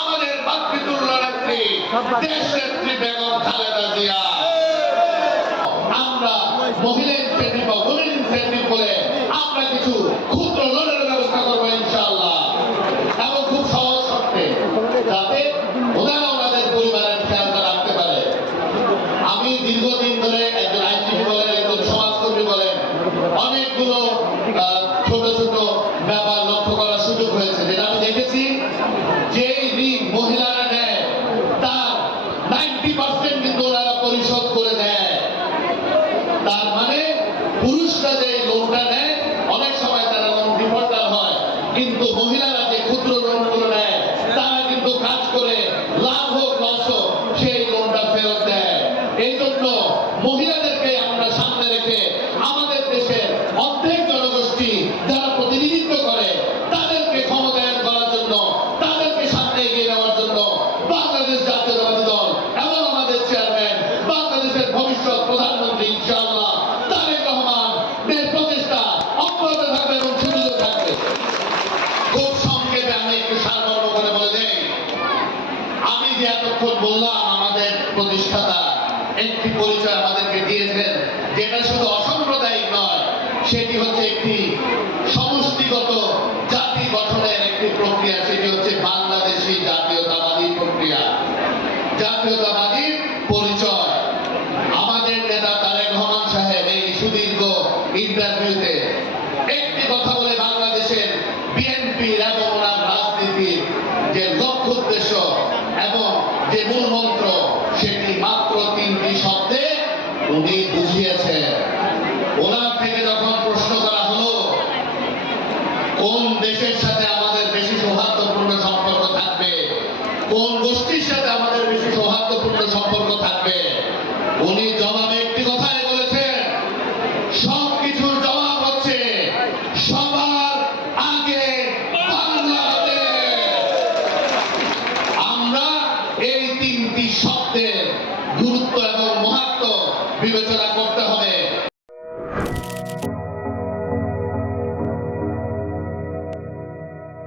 আমাদের মাতৃতুল্য নেত্রী দেশ নেত্রী বেগম খালেদা জিয়া। আমরা মহিলা ইনসেন্টিভ বা উমেন ইনসেন্টিভ বলে আমরা কিছু ক্ষুদ্র লোনের ব্যবস্থা করব ইনশাআল্লাহ। এবং খুব সহজ শর্তে যাতে ওনারা ওনাদের পরিবারের খেয়ালটা রাখতে পারে। আমি দীর্ঘদিন ধরে একজন আইনজীবী বলেন একজন সমাজকর্মী বলেন অনেকগুলো ছোট ছোট ব্যাপার লক্ষ্য করার সুযোগ হয়েছে। যেটা আমি দেখেছি কিন্তু মহিলারা যে ক্ষুদ্র যে এতক্ষণ বললাম, আমাদের প্রতিষ্ঠাতা একটি পরিচয় আমাদেরকে দিয়েছেন, যেটা শুধু অসাম্প্রদায়িক নয়, সেটি হচ্ছে একটি সমষ্টিগত জাতি গঠনের একটি প্রক্রিয়া, সেটি হচ্ছে বাংলাদেশি জাতীয়তাবাদী প্রক্রিয়া। জাতীয়তাবাদী পরিচয়। আমাদের নেতা তারেক রহমান সাহেব এই সুদীর্ঘ ইন্টারভিউতে একটি কথা বলে বাংলাদেশের বিএনপির এবং ওনার রাজনীতির যে লক্ষ্য মূল মন্ত্র সেটি মাত্র তিনটি শব্দে উনি আমরা এই